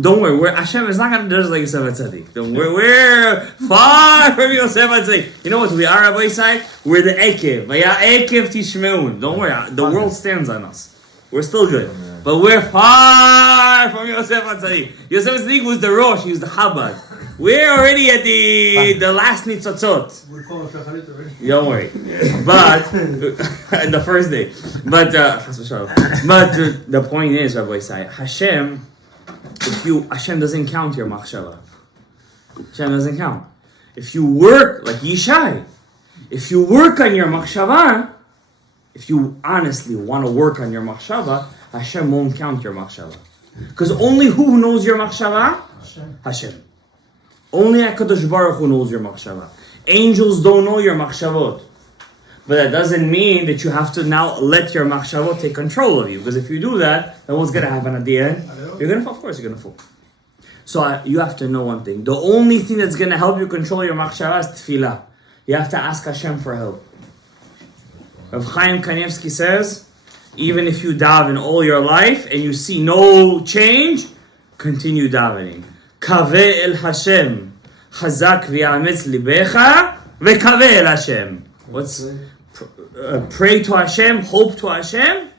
Don't worry, Hashem is not going to do like Yosef HaTzadik. Don't worry, we're far from Yosef HaTzadik. You know what we are, Rabbi Isai? We're the Ekev. Vaya Ekev Tishmeun. Don't worry, the world stands on us. We're still good. But we're far from Yosef HaTzadik. Yosef HaTzadik was the Rosh, he was the Chabad. We're already at the last Nitzotzot. We're calling Shacharit already. Don't worry. But, and the first day. But the point is, Rabbi Isai, Hashem doesn't count your machshava. Hashem doesn't count. If you work, like Yishai, if you work on your machshava, if you honestly want to work on your machshava, Hashem won't count your machshava. Because only who knows your machshava? Hashem. Only HaKadosh Baruch Hu knows your machshava. Angels don't know your machshavot. But that doesn't mean that you have to now let your machshavot take control of you. Because if you do that, then what's going to happen at the end? You're going to fall. Of course you're going to fall. So you have to know one thing. The only thing that's going to help you control your machshava is tefillah. You have to ask Hashem for help. Rav Chaim Kanievsky says, even if you daven all your life and you see no change, continue davening. Kaveh el Hashem, chazak v'yametz libecha, v'kaveh el Hashem. What's pray to Hashem, hope to Hashem?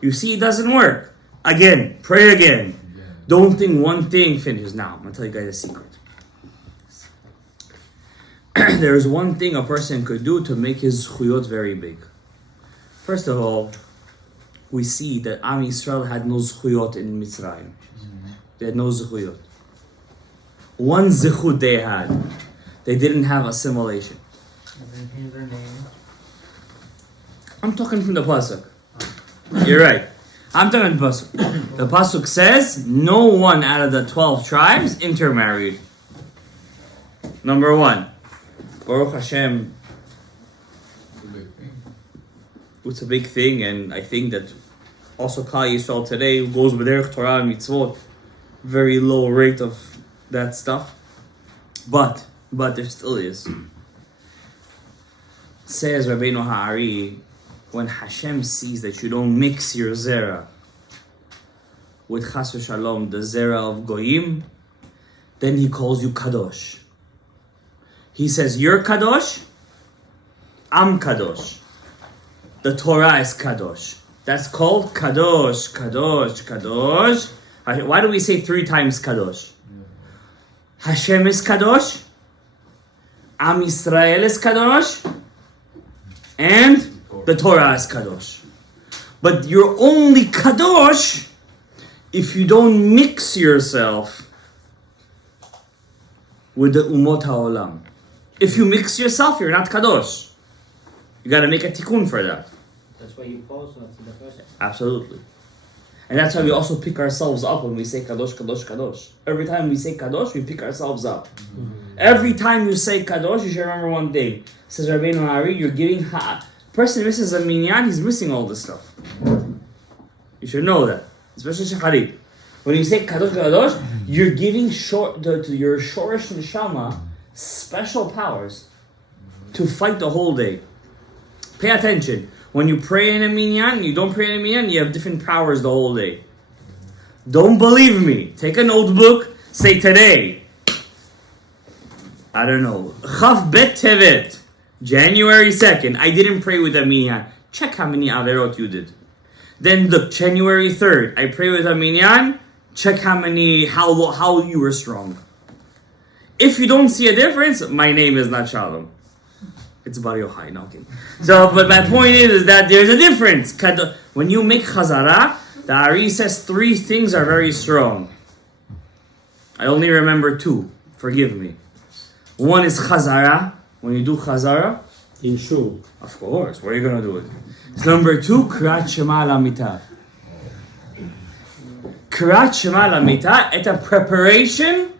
You see it doesn't work. Again, pray again. Don't think one thing finishes. Now, I'm going to tell you guys a secret. There is one thing a person could do to make his zchuyot very big. First of all, we see that Am Yisrael had no zchuyot in Mitzrayim. They had no zchuyot. One zichut they had. They didn't have assimilation. I'm talking from the pasuk. You're right. I'm talking the pasuk. The pasuk says no one out of the 12 tribes intermarried. Number 1, Baruch Hashem. It's a big thing, and I think that also Klal Yisrael today goes with Derech Torah and Mitzvot, very low rate of that stuff. But there still is. Says Rabbeinu Ha'ari, when Hashem sees that you don't mix your zera with Chas v'Shalom, the zera of Goyim, then He calls you Kadosh. He says, you're Kadosh, I'm Kadosh. The Torah is Kadosh. That's called Kadosh, Kadosh, Kadosh. Why do we say 3 times Kadosh? Hashem is Kadosh, Am Yisrael is Kadosh, and the Torah is Kadosh. But you're only Kadosh if you don't mix yourself with the Umot HaOlam. If you mix yourself, you're not Kadosh. You gotta make a tikkun for that. That's why you pause after the first. Absolutely. And that's why we also pick ourselves up when we say Kadosh, Kadosh, Kadosh. Every time we say Kadosh, we pick ourselves up. Every time you say Kadosh, you should remember one thing. Says Rabbeinu Ari, you're giving person misses a minyan, he's missing all this stuff. You should know that. Especially Shacharit. When you say Kadosh, Kadosh, you're giving to your Shorish Neshama special powers to fight the whole day. Pay attention. When you pray in a minyan, you don't pray in a minyan, you have different powers the whole day. Don't believe me. Take a notebook, say today. I don't know. Chaf Bet Tevet, January 2nd. I didn't pray with a minyan. Check how many averot you did. Then look, January 3rd. I pray with a minyan. Check how you were strong. If you don't see a difference, my name is not Shalom. It's Bar Yochai, no kidding. So, but my point is that there's a difference. When you make Chazara, the Ari says 3 things are very strong. I only remember 2. Forgive me. One is Chazara. When you do Chazara, In shul. of course, where are you going to do it? Number 2, Krat Shema Lamita. Krat Shema Lamita, it's a preparation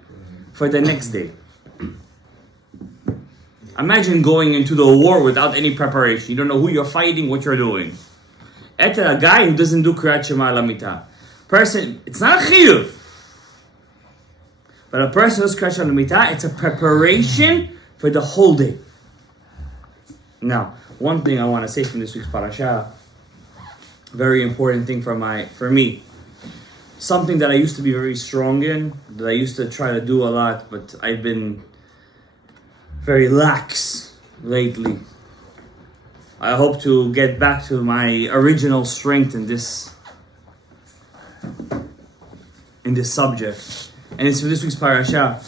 for the next day. Imagine going into the war without any preparation. You don't know who you're fighting, what you're doing. It's a guy who doesn't do Krat Shema Lamita. Person, it's not a chiyuv. But a person who does Krat Shema Lamita, it's a preparation for the whole day. Now, one thing I want to say from this week's parasha, very important thing for me. Something that I used to be very strong in, that I used to try to do a lot, but I've been very lax lately. I hope to get back to my original strength in this subject. And it's for this week's parasha.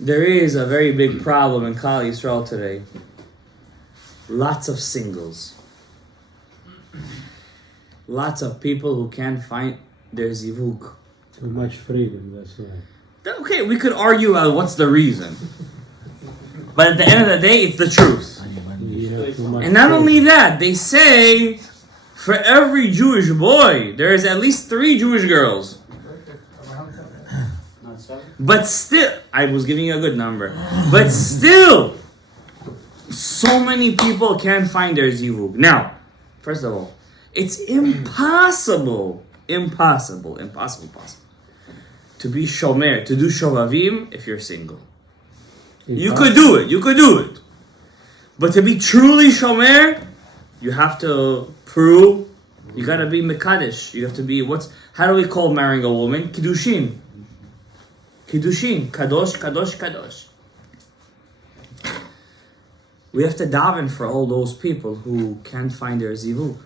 There is a very big problem in Klal Yisrael today. Lots of singles. Lots of people who can't find their zivug. Too much freedom, that's why. Okay, we could argue about what's the reason. But at the end of the day, it's the truth. You have too much And not freedom. only that, they say for every Jewish boy, there is at least 3 Jewish girls. Not so? But still, I was giving you a good number. But still, so many people can't find their zivug. Now, first of all, it's impossible to be shomer, to do shovavim if you're single. You could do it. But to be truly shomer, you have to prove, you gotta be mekadesh. You have to be, how do we call marrying a woman? Kiddushin, kadosh, kadosh, kadosh. We have to daven for all those people who can't find their zivug.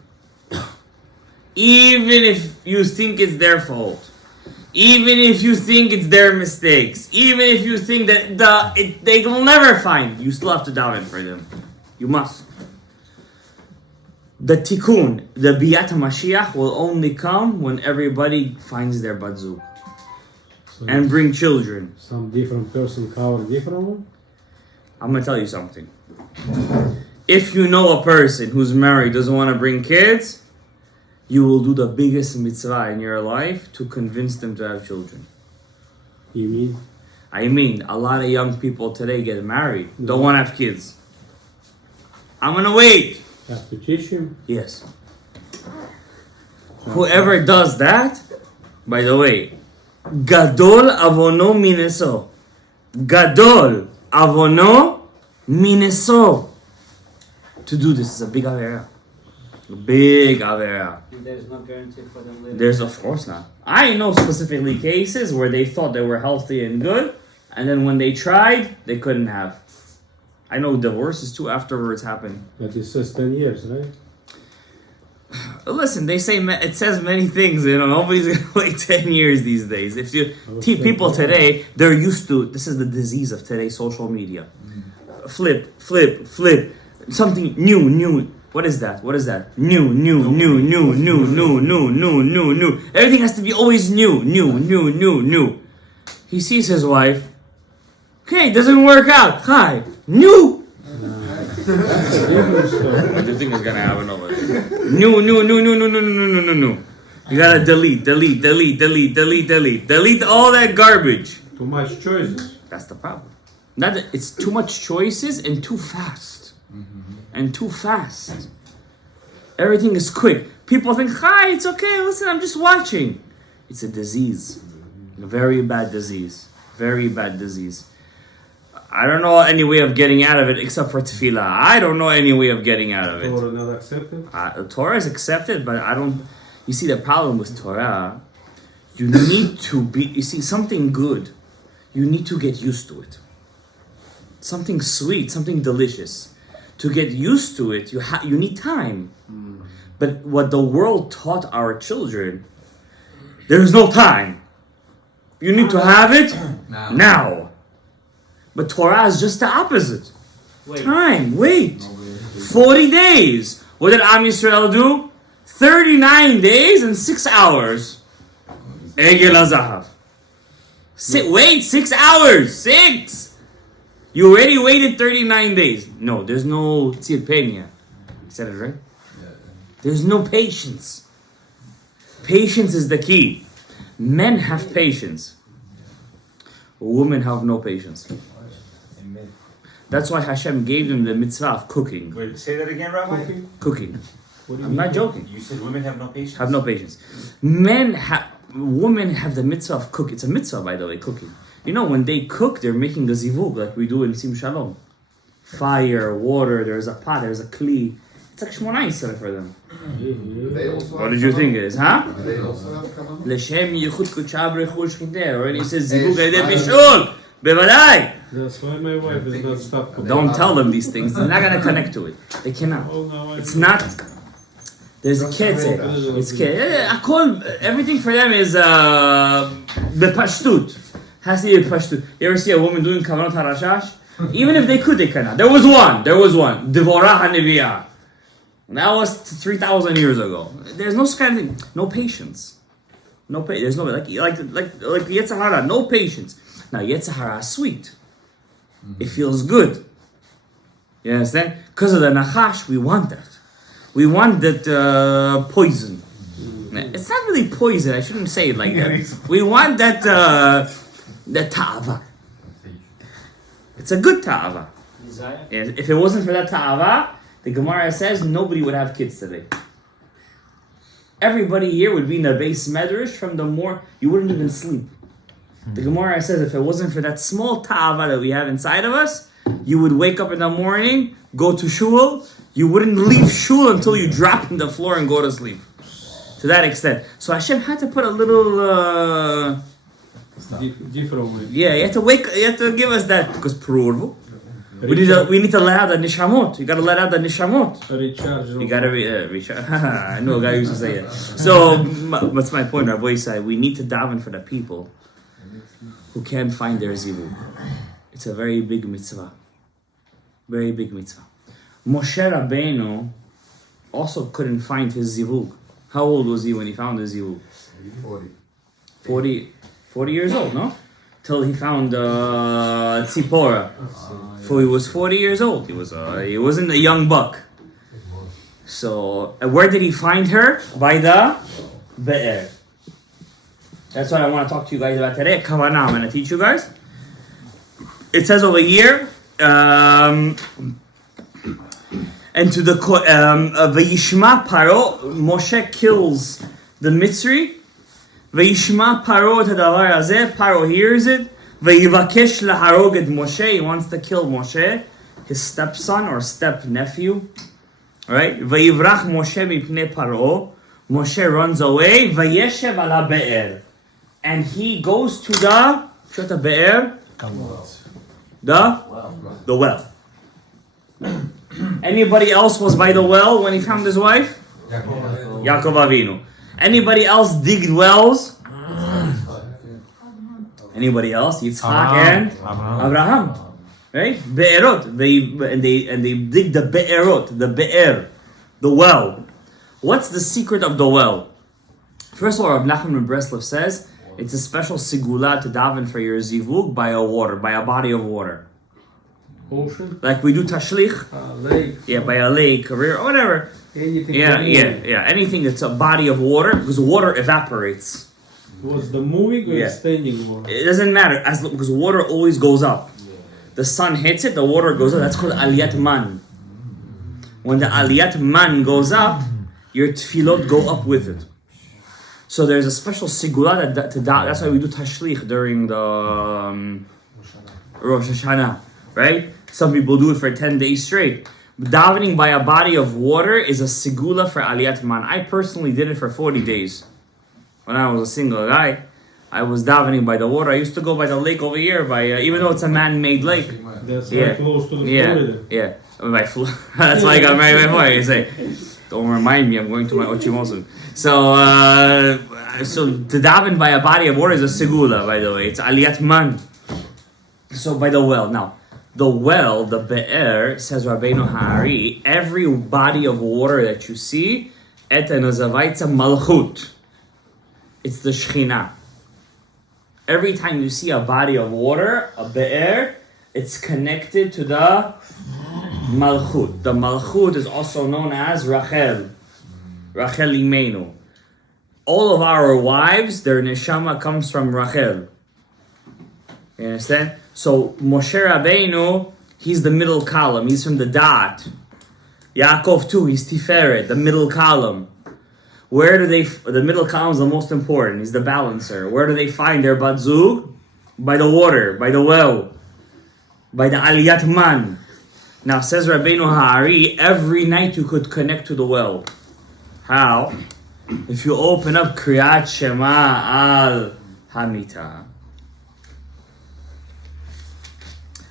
Even if you think it's their fault. Even if you think it's their mistakes. Even if you think that they will never find. You still have to daven for them. You must. The tikkun, the biyat Mashiach will only come when everybody finds their batzug. And bring children. Some different person cover different one? I'm going to tell you something. If you know a person who's married, doesn't want to bring kids, you will do the biggest mitzvah in your life to convince them to have children. You mean? I mean, a lot of young people today get married, don't want to have kids. I'm going to wait. Have to teach him? Yes. Whoever does that, by the way, Gadol avono mineso. Gadol avono mineso. To do this is a big avera. Big avera. And there's no guarantee for them living. There's of course not. I know specifically cases where they thought they were healthy and good, and then when they tried, they couldn't have. I know divorces too afterwards happen. But it says 10 years, right? Listen, they say it says many things. You know, nobody's gonna wait 10 years these days. If you people today, they're used to. This is the disease of today, social media. Flip. Something new. What is that? New. Everything has to be always new. He sees his wife. Okay, it doesn't work out. Hi, new. Hebrew stuff. What do you think is gonna happen over there? No. You gotta delete all that garbage. Too much choices. That's the problem. Not that it's too much choices and too fast. And too fast. Everything is quick. People think, hi, it's okay, listen, I'm just watching. It's a disease. A very bad disease. Very bad disease. I don't know any way of getting out of it except for tefillah. I don't know any way of getting out of it. Torah not accepted. Torah is accepted, but I don't. You see, the problem with Torah, you need to be. You see, something good, you need to get used to it. Something sweet, something delicious. To get used to it, you need time. But what the world taught our children, there's no time. You need to have it now. But Torah is just the opposite. Time, wait. 40 days. What did Am Yisrael do? 39 days and 6 hours. Egel HaZahav. Wait, 6 hours. 6. You already waited 39 days. No, there's no tzir penya. I said it right? There's no patience. Patience is the key. Men have patience. Women have no patience. That's why Hashem gave them the mitzvah of cooking. Wait, say that again, Rabbi? Cooking. What do you I'm not joking. You said women have no patience? Have no patience. Women have the mitzvah of cooking. It's a mitzvah, by the way, cooking. You know, when they cook, they're making a zivug, like we do in Sim Shalom. Fire, water, there's a pot, there's a kli. It's like Shmonah Yisrael for them. What did you think it is, huh? L'shem yichud kutshav rechush chiter. Or he says zivug edeh bishul. Bevadai. That's why my wife is not stop cooking. Don't tell them these things. They're not gonna connect to it. They cannot. Oh, no, It's not. There's a ketze. It's ketze. Everything for them is bepashtut. Has to be bepashtut. You ever see a woman doing kavanot harashash? Even if they could, they cannot. There was one. Devorah HaNeviah. That was 3,000 years ago. There's no kind of thing. No patience. There's no like Yetzer Hara. No patience. Now Yetzer Hara is sweet. It feels good. You understand? Because of the nachash, we want that. We want that poison. It's not really poison. I shouldn't say it like that. We want that ta'ava. It's a good ta'ava. Desire? If it wasn't for that ta'ava, the Gemara says nobody would have kids today. Everybody here would be in a base medrash from the more, you wouldn't even sleep. The Gemara says if it wasn't for that small ta'ava that we have inside of us, you would wake up in the morning, go to shul, you wouldn't leave shul until you drop on the floor and go to sleep. To that extent. So Hashem had to put a little... different way. Yeah, you have to give us that, because prurvu. We need to let out the nishamot. You gotta let out the nishamot. Recharge. You gotta recharge. I know a guy used to say it. So, what's my point? Our voice said we need to daven for the people who can't find their zivug. It's a very big mitzvah. Very big mitzvah. Moshe Rabbeinu also couldn't find his zivug. How old was he when he found his zivug? 40 years old, no? Till he found Tzipora. So he was 40 years old. He wasn't a young buck. So where did he find her? By the Be'er. That's what I want to talk to you guys about today. Kavanah, I'm going to teach you guys. It says over here, and to the Vayishma Paro, Moshe kills the Mitzri. Vayishma Paro et hadavar hazeh. Paro hears it. Vayivakesh laharog et Moshe. He wants to kill Moshe, his stepson or step nephew. Right? Vayivrach Moshe mipnei Paro. Moshe runs away. Vayeshev ala be'er. And he goes to the be'er. The well. Anybody else was by the well when he found his wife? Yaakov Avinu. Anybody else digged wells? Anybody else? Yitzchak and Abraham. Right? Be'erot. They dig the be'erot, the be'er, the well. What's the secret of the well? First of all, Rav Nachman ben Breslev says it's a special sigula to daven for your zivug by a body of water. Ocean? Like we do tashlich, Lake. yeah, by a lake, a river, or whatever. Anything. Yeah. Anything that's a body of water, because water evaporates. Was the moving or standing water? It doesn't matter, because water always goes up. The sun hits it, the water goes up. That's called aliyat man. When the aliyat man goes up, your tefillot go up with it. So there's a special sigula that's why we do tashlich during the Rosh Hashanah, right? Some people do it for 10 days straight. Davening by a body of water is a sigula for aliyat man. I personally did it for 40 days. When I was a single guy, I was davening by the water. I used to go by the lake over here, even though it's a man-made lake. That's very close to the Florida. Yeah. That's why I got married before. You say, don't remind me, I'm going to my Ochimosu. So to daven by a body of water is a segula, by the way. It's aliyat man. So by the well. Now, the well, the be'er, says Rabbeinu Hari, every body of water that you see, et nazavaitza malchut. It's the Shekhinah. Every time you see a body of water, a be'er, it's connected to the Malchut. The Malchut is also known as Rachel. Rachel Imenu. All of our wives, their neshama comes from Rachel. You understand? So Moshe Rabbeinu, he's the middle column. He's from the dot. Yaakov too, he's Tiferet, the middle column. The middle column is the most important. He's the balancer. Where do they find their bat zug? By the water, by the well, by the aliyat man. Now says Rabbeinu Ha'ari, every night you could connect to the well. How? If you open up Kriyat Shema al Hamita.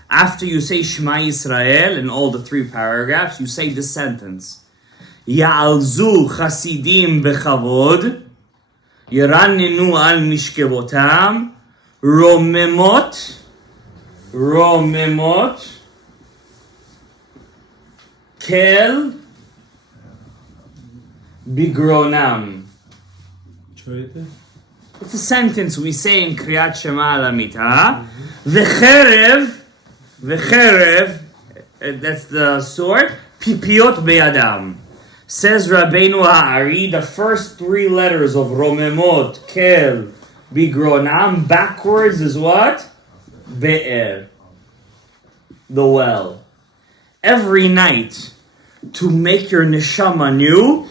After you say Shema Yisrael in all the 3 paragraphs, you say this sentence. Ya'alzu chasidim bechavod, Yerannenu al mishkevotam, Romemot, Kel, Bigronam. It's a sentence we say in Kriyat Shema al Amita. V'cherev, that's the sword, Pipiot beyadam. Says Rabbeinu Ha'ari, the first 3 letters of Romemot, Kel, Bigronam, backwards is what? Be'er. The well. Every night, to make your neshama new,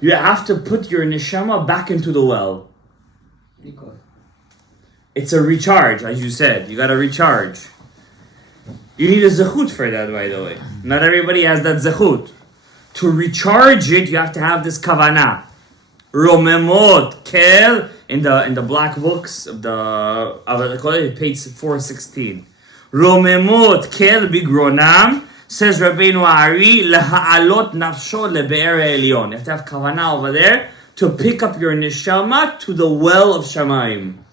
you have to put your neshama back into the well. It's a recharge, as you said. You gotta recharge. You need a zechut for that, by the way. Not everybody has that zechut. To recharge it, you have to have this kavanah. Romemot, kel, in the black books of page 416. Romemot, kel, bigronam, says Rabbeinu Ari, laha'alot nafsho lebe'er elyon. You have to have kavanah over there to pick up your neshama to the well of Shamayim.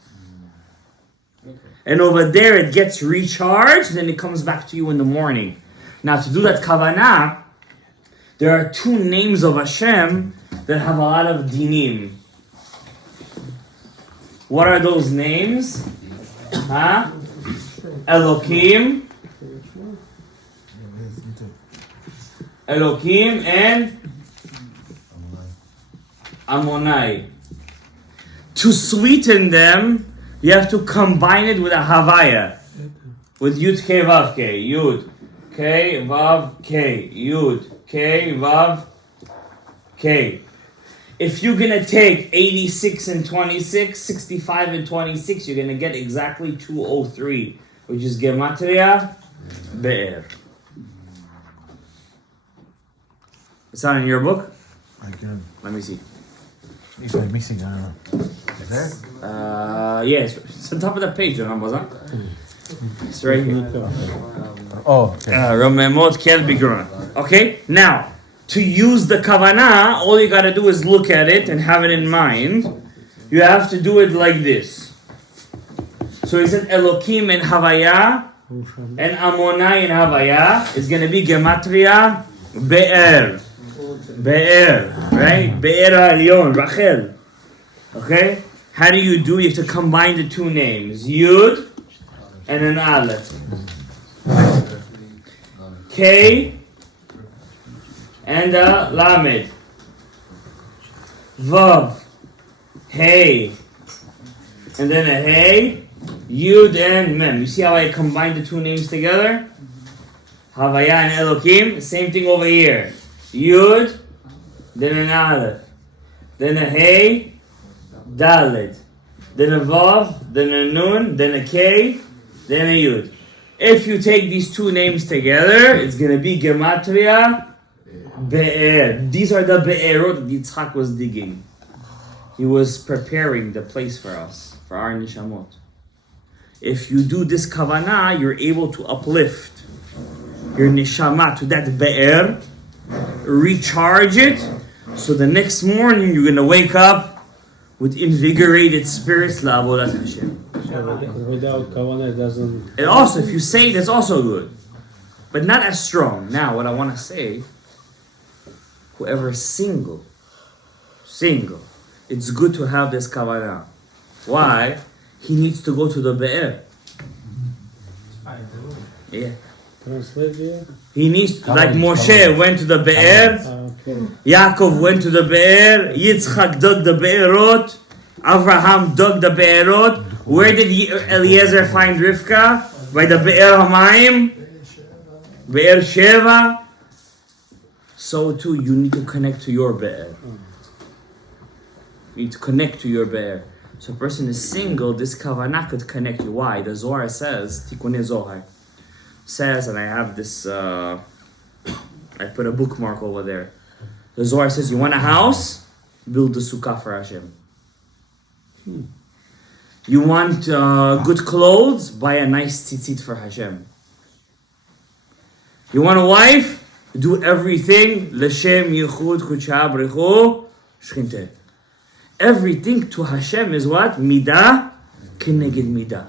And over there it gets recharged, then it comes back to you in the morning. Now to do that kavanah, there are 2 names of Hashem that have a lot of dinim. What are those names? Elokim and Amonai. To sweeten them, you have to combine it with a Havaya. With Yud K Vav K. Yud K Vav K. Yud K Vav K. If you're going to take 86 and 26, 65 and 26, you're going to get exactly 203, which is Gematria Be'er. It's not in your book? I can. Let me see. If I'm missing, I don't know. Is there? Yes, it's on top of the page, huh? It's right here. Oh, okay. Romemot Kel Bigron. Okay, now, to use the kavanah, all you gotta do is look at it and have it in mind. You have to do it like this. So he said Elokim and Havaya and Amonai and Havaya is gonna be Gematria Be'er. Be'er, right? Be'er Alyon, Rachel. Okay? How do you do? You have to combine the 2 names. Yud and an Aleph. K, and a Lamed. Vav, Hey, and then a Hey, Yud and Mem. You see how I combined the two names together? Havaya and Elokim. Same thing over here. Yud, then an Aleph, then a Hey, Dalet, then a Vav, then a Nun, then a K, then a Yud. If you take these two names together, it's going to be Gematria Be'er. These are the Be'erot that Yitzchak was digging. He was preparing the place for us, for our Nishamot. If you do this Kavanah, you're able to uplift your Nishama to that Be'er, recharge it, so the next morning you're going to wake up with invigorated spirits, La'avodat Hashem. Without kavanah, it doesn't. And also, if you say it, it's also good, but not as strong. Now, what I want to say, whoever's single, it's good to have this kavanah. Why? He needs to go to the Be'er. Yeah. Translate here. He needs, like Moshe went to the Be'er, Okay. Yaakov went to the Be'er, Yitzchak dug the Be'erot, Avraham dug the Be'erot. Where did Eliezer find Rivka? By the Be'er Hamayim, Be'er Sheva. So too, you need to connect to your Be'er. You need to connect to your Be'er. So a person is single, this kavanah could connect you. Why? The Zohar says, Tikkun Zohar says, and I have this, I put a bookmark over there. The Zohar says, you want a house? Build a sukkah for Hashem. You want good clothes? Buy a nice tzitzit for Hashem. You want a wife? Do everything. L'shem yichud kudsha b'richu shchinte. Everything to Hashem is what? Midah keneged midah.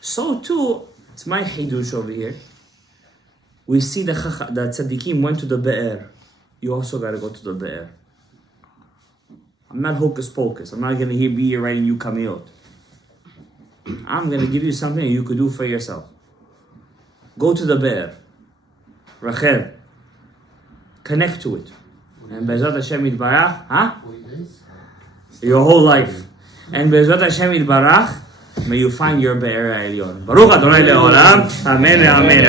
So too, it's my hidush over here. We see the tzaddikim went to the Be'er. You also got to go to the Be'er. I'm not hocus pocus. I'm not going to be here writing you kamiyot. I'm going to give you something you could do for yourself. Go to the Be'er. Rachel. Connect to it. And Be'ezrat Hashem Yitbarach, your whole life. And Be'ezrat Hashem Yitbarach, may you find your Be'er Elyon. Baruch Adonai Le'olam. Amen. Amen.